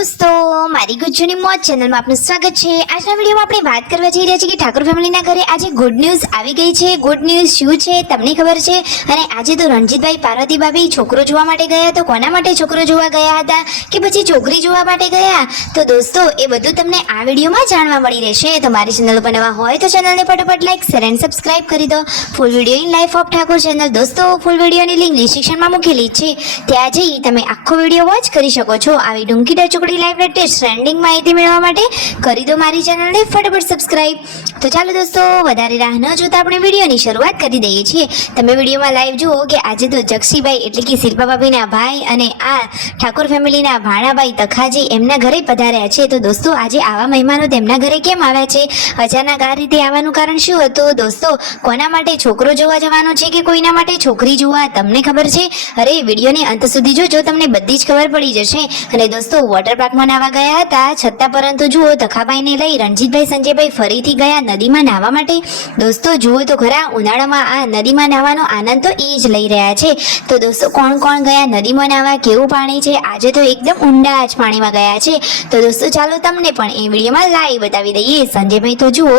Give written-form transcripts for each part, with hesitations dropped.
દોસ્તો મારી ગુજ્જુની મોજ ચેનલમાં આપનું સ્વાગત છે। આજના વિડીયોમાં આપણે વાત કરવા જઈ રહ્યા છીએ કે ઠાકોર ફેમિલીના ઘરે આજે ગુડ ન્યૂઝ આવી ગઈ છે। ગુડ ન્યૂઝ શું છે તમને ખબર છે? અને આજે તો રણજીતભાઈ પાર્વતી ભાભી છોકરો જોવા માટે ગયા, તો કોના માટે છોકરો જોવા ગયા હતા કે પછી છોકરી જોવા માટે ગયા, તો દોસ્તો એ બધું તમને આ વિડીયોમાં જાણવા મળી રહેશે। તો મારી ચેનલ પર નવા હોય તો ચેનલને ફટાફટ લાઈક શેર એન્ડ સબસ્ક્રાઇબ કરી દો। Full video in life of Thakor channel દોસ્તો ફૂલ વિડીયોની લિંક ડિસ્ક્રિપ્શનમાં મૂકેલી છે, ત્યાં જઈ તમે આખો વિડીયો વોચ કરી શકો છો। આવી ડુંકી ટચુકડી લાઈવ લેટેસ્ટ ટ્રેન્ડિંગ માહિતી મેળવવા માટે કરી દો મારી ચેનલને ફટાફટ સબસ્ક્રાઇબ। તો ચાલો દોસ્તો વધારે રાહ ન જોતા આપણે વિડીયોની શરૂઆત કરી દઈએ છીએ। તમે વિડીયોમાં લાઈવ જુઓ કે આજે તો જક્ષીભાઈ એટલે કે શિલ્પા ભાભીના ભાઈ અને આ ઠાકોર ફેમિલીના ભાણાભાઈ તખાજી એમના ઘરે પધાર્યા છે। તો દોસ્તો આજે આવા મહેમાનો તેમના ઘરે કેમ આવ્યા છે, અચાનક આ રીતે આવવાનું કારણ શું હતું? દોસ્તો કોના માટે છોકરો જોવા જવાનો છે કે કોઈના માટે છોકરી જોવા તમને ખબર છે? અરે વિડીયોની અંત સુધી જોજો, તમને બધી જ ખબર પડી જશે। અને દોસ્તો વોટર પાર્કમાં નાહવા ગયા હતા, છતાં પરંતુ જુઓ તખાભાઈને લઈ રણજીતભાઈ સંજયભાઈ ફરીથી ગયા નદીમાં નાહવા માટે। દોસ્તો જુઓ તો ખરા, ઉનાળામાં આ નદીમાં નાહવાનો આનંદ તો એ જ લઈ રહ્યા છે। તો દોસ્તો કોણ કોણ ગયા નદીમાં નાહવા, કેવું પાણી છે? આજે તો એકદમ ઊંડા જ પાણીમાં ગયા છે। તો દોસ્તો ચાલો તમને પણ એ વિડીયોમાં લાઈવ બતાવી દઈએ। સંજયભાઈ તો જુઓ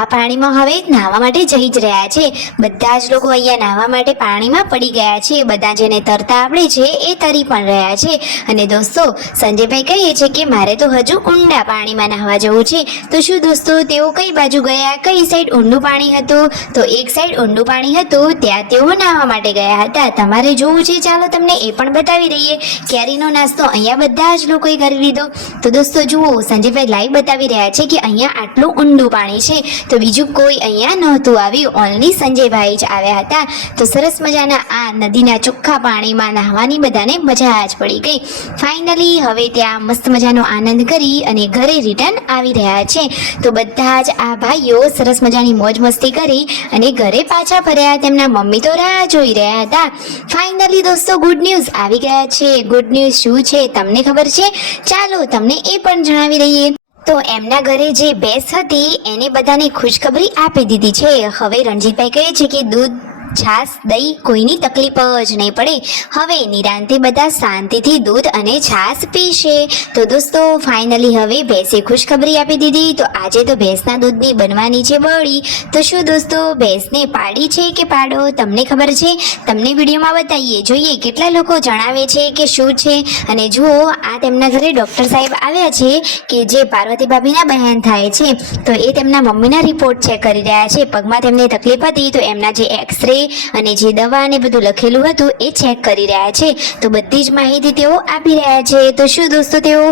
આ પાણીમાં હવે નાહવા માટે જઈ જ રહ્યા છે। બધા જ લોકો અહીંયા નાહવા માટે પાણીમાં પડી ગયા છે, બધા જેને તરતા આવડે છે એ તરી પણ રહ્યા છે। અને દોસ્તો સંજયભાઈ કહે છે કે મારે તો હજુ ઊંડા પાણીમાં નાહવા જવું છે। તો શું દોસ્તો તેઓ કઈ બાજુ ગયા, કઈ સાઈડ ઊંડું પાણી હતું? તો એક સાઈડ ઊંડું પાણી હતું, ત્યાં તેઓ નાહવા માટે ગયા હતા। તમારે જોવું છે, ચાલો તમને એ પણ બતાવી દઈએ। કેરીનો નાસ્તો અહીંયા બધા જ લોકોએ કરી લીધો। તો દોસ્તો જુઓ સંજયભાઈ લાઈવ બતાવી રહ્યા છે કે અહીંયા આટલું ઊંડું પાણી છે, તો બીજું કોઈ અહીંયા નહોતું આવ્યું, ઓનલી સંજયભાઈ જ આવ્યા હતા। તો સરસ મજાના આ નદીના ચોખ્ખા પાણીમાં નાહવાની બધાને મજા જ પડી ગઈ। ફાઇનલી હવે ત્યાં મસ્ત મજાનો આનંદ કરી અને ઘરે રિટર્ન આવી રહ્યા છે। તો બધા જ આ ભાઈઓ સરસ મજાની મોજ મસ્તી કરી અને ઘરે પાછા ફર્યા। તેમના મમ્મી તો રાહ જોઈ રહ્યા હતા। ફાઇનલી દોસ્તો ગુડ ન્યૂઝ આવી ગયા છે। ગુડ ન્યૂઝ શું છે તમને ખબર છે? ચાલો તમને એ પણ જણાવી દઈએ। તો એમના ઘરે જે ભેંસ હતી એને બધાને ખુશખબરી આપી દીધી છે। હવે રણજીતભાઈ કહે છે કે દૂધ છાસ દહીં કોઈની તકલીફ જ નહીં પડે, હવે નિરાંતે બધા શાંતિથી દૂધ અને છાસ પીશે। તો દોસ્તો ફાઇનલી હવે ભેંસે ખુશખબરી આપી દીધી। તો આજે તો ભેંસના દૂધની બનવાની છે બળી। તો શું દોસ્તો ભેંસને પાડી છે કે પાડો તમને ખબર છે? તમને વિડીયોમાં બતાવીએ, જોઈએ કેટલા લોકો જણાવે છે કે શું છે। અને જુઓ આ તેમના ઘરે ડૉક્ટર સાહેબ આવ્યા છે કે જે પાર્વતી ભાભીના બહેન થાય છે, તો એ તેમના મમ્મીના રિપોર્ટ ચેક કરી રહ્યા છે। પગમાં તેમને તકલીફ હતી તો એમના જે એક્સરે અને જે દવા ને બધું લખેલું હતું એ ચેક કરી રહ્યા છે। તો બધી જ માહિતી તેઓ આપી રહ્યા છે। તો શું દોસ્તો તેઓ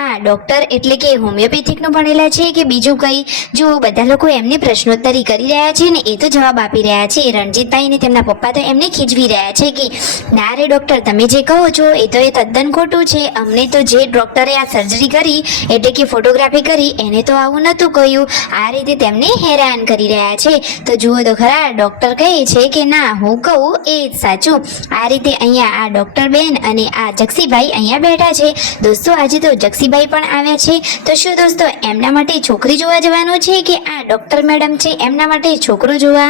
આ ડોક્ટર એટલે કે હોમિયોપેથિકનું ભણેલા છે કે બીજું કંઈ? જો બધા લોકો એમને પ્રશ્નોત્તરી કરી રહ્યા છે ને એ તો જવાબ આપી રહ્યા છે। રણજીતભાઈ ને તેમના પપ્પા તો એમને ખીજવી રહ્યા છે કે ના રે ડોક્ટર, તમે જે કહો છો એ તો એ તદ્દન ખોટું છે। અમને તો જે ડોક્ટરે આ સર્જરી કરી એટલે કે ફોટોગ્રાફી કરી એને તો આવું નહોતું કહ્યું। આ રીતે તેમને હેરાન કરી રહ્યા છે। તો જુઓ તો ખરા, ડોક્ટર કહે છે કે ના હું કહું એ જ સાચું। આ રીતે અહીંયા આ ડોક્ટર બેન અને આ જક્ષીભાઈ અહીંયા બેઠા છે। દોસ્તો આજે તો જક્ષીભાઈ પણ આવ્યા છે। તો શું દોસ્તો એમના માટે છોકરી જોવા જવાનું છે કે આ ડોક્ટર મેડમ છે એમના માટે છોકરો જોવા?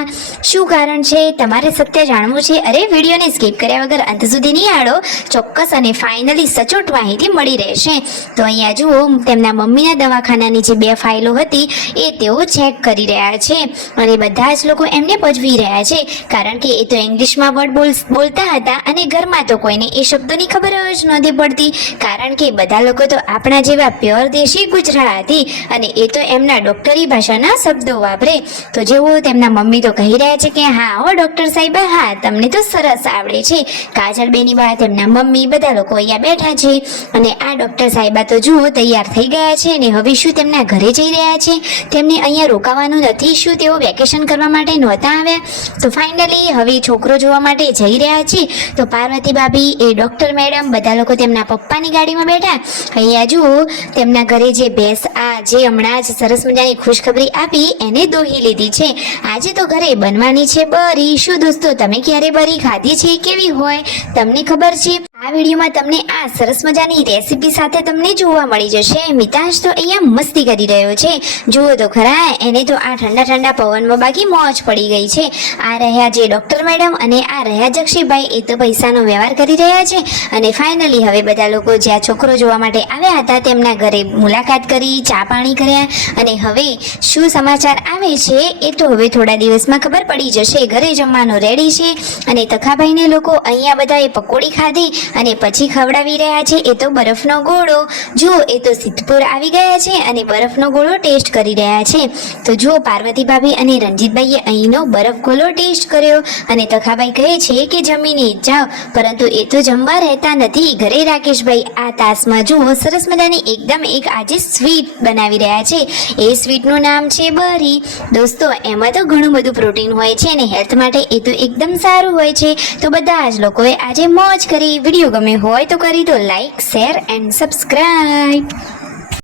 શું કારણ છે તમારે સત્ય જાણવું છે? અરે વિડીયોને સ્કીપ કર્યા વગર અંત સુધી નિહાળો, ચોક્કસ અને ફાઇનલી સચોટ માહિતી મળી રહેશે। તો અહીંયા જુઓ તેમના મમ્મીના દવાખાનાની જે 2 ફાઇલો હતી એ તેઓ ચેક કરી રહ્યા છે અને બધા જ લોકો એમને પજવી રહ્યા છે, કારણ કે એ તો ઇંગ્લિશમાં વર્ડ બોલતા હતા અને ઘરમાં તો કોઈને એ શબ્દોની ખબર જ નહોતી પડતી, કારણ કે બધા લોકો તો આપણા જેવા પ્યોર દેશી ગુજરાતી અને એ તો એમના ડોક્ટરી ભાષાના શબ્દો વાપરે। તો જેવો તેમના મમ્મી તો કહી રહ્યા છે કે હા હો ડોક્ટર સાહેબ, હા તમને તો સરસ આવડે છે। કાજલબેની બા, તેમના મમ્મી, બધા લોકો અહીંયા બેઠા છે અને આ ડોક્ટર સાહેબા તો જુઓ તૈયાર થઈ ગયા છે અને હવે શું તેમના ઘરે જઈ રહ્યા છે? તેમને અહીંયા રોકાવાનું નથી? શું તેઓ વેકેશન કરવા માટે નહોતા આવ્યા? તો ફાઇનલી હવે છોકરો જોવા માટે જઈ રહ્યા છે। તો પાર્વતી ભાભી, એ ડોક્ટર મેડમ, બધા લોકો તેમના પપ્પાની ગાડીમાં બેઠા। અહીંયા જુઓ તેમના ઘરે જે ભેંસ આ જે હમણાં જ સરસ મજાની ખુશખબરી આપી એને દોહી લીધી છે। આજે તો ઘરે બનવાની છે બરી। શું દોસ્તો તમે ક્યારે બરી ખાધી છે? કેવી હોય તમને ખબર છે? આ વિડીયોમાં તમને આ સરસ મજાની રેસીપી સાથે તમને જોવા મળી જશે. મિતાંશ તો અહીંયા મસ્તી કરી રહ્યો છે. જુઓ તો ખરા, એને તો આ ઠંડા ઠંડા પવનમાં બાકી મોજ પડી ગઈ છે. આ રહ્યા જે ડોક્ટર મેડમ અને આ રહ્યા જક્ષીભાઈ, એ તો પૈસાનો વ્યવહાર કરી રહ્યા છે. અને ફાઇનલી હવે બધા લોકો જ્યાં છોકરો જોવા માટે આવ્યા હતા તેમના ઘરે મુલાકાત કરી, ચા પાણી કર્યા. અને હવે શું સમાચાર આવે છે એ તો હવે થોડા દિવસમાં ખબર પડી જશે. ઘરે જમવાનું રેડી છે અને તખાભાઈને લોકો અહીંયા બધાએ પકોડી ખાધી અને પછી ખવડાવી રહ્યા છે એ તો બરફનો ગોળો. જુઓ, એ તો સિદ્ધપુર આવી ગયા છે અને બરફનો ગોળો ટેસ્ટ કરી રહ્યા છે. તો જુઓ, પાર્વતી ભાભી અને રણજીતભાઈએ અહીંનો બરફ ગોળો ટેસ્ટ કર્યો અને તખાભાઈ કહે છે કે જમીને જ જાઓ, પરંતુ એ તો જમવા રહેતા નથી. ઘરે રાકેશભાઈ આ તાસમાં જુઓ સરસ મજાની એકદમ એક આજે સ્વીટ બનાવી રહ્યા છે. એ સ્વીટનું નામ છે બરી. દોસ્તો, એમાં તો ઘણું બધું પ્રોટીન હોય છે અને હેલ્થ માટે એ તો એકદમ સારું હોય છે. તો બધા જ લોકોએ આજે મોજ કરી. વિડીયો ગમે હોય તો કરી દો લાઈક, શેર એન્ડ સબસ્ક્રાઇબ.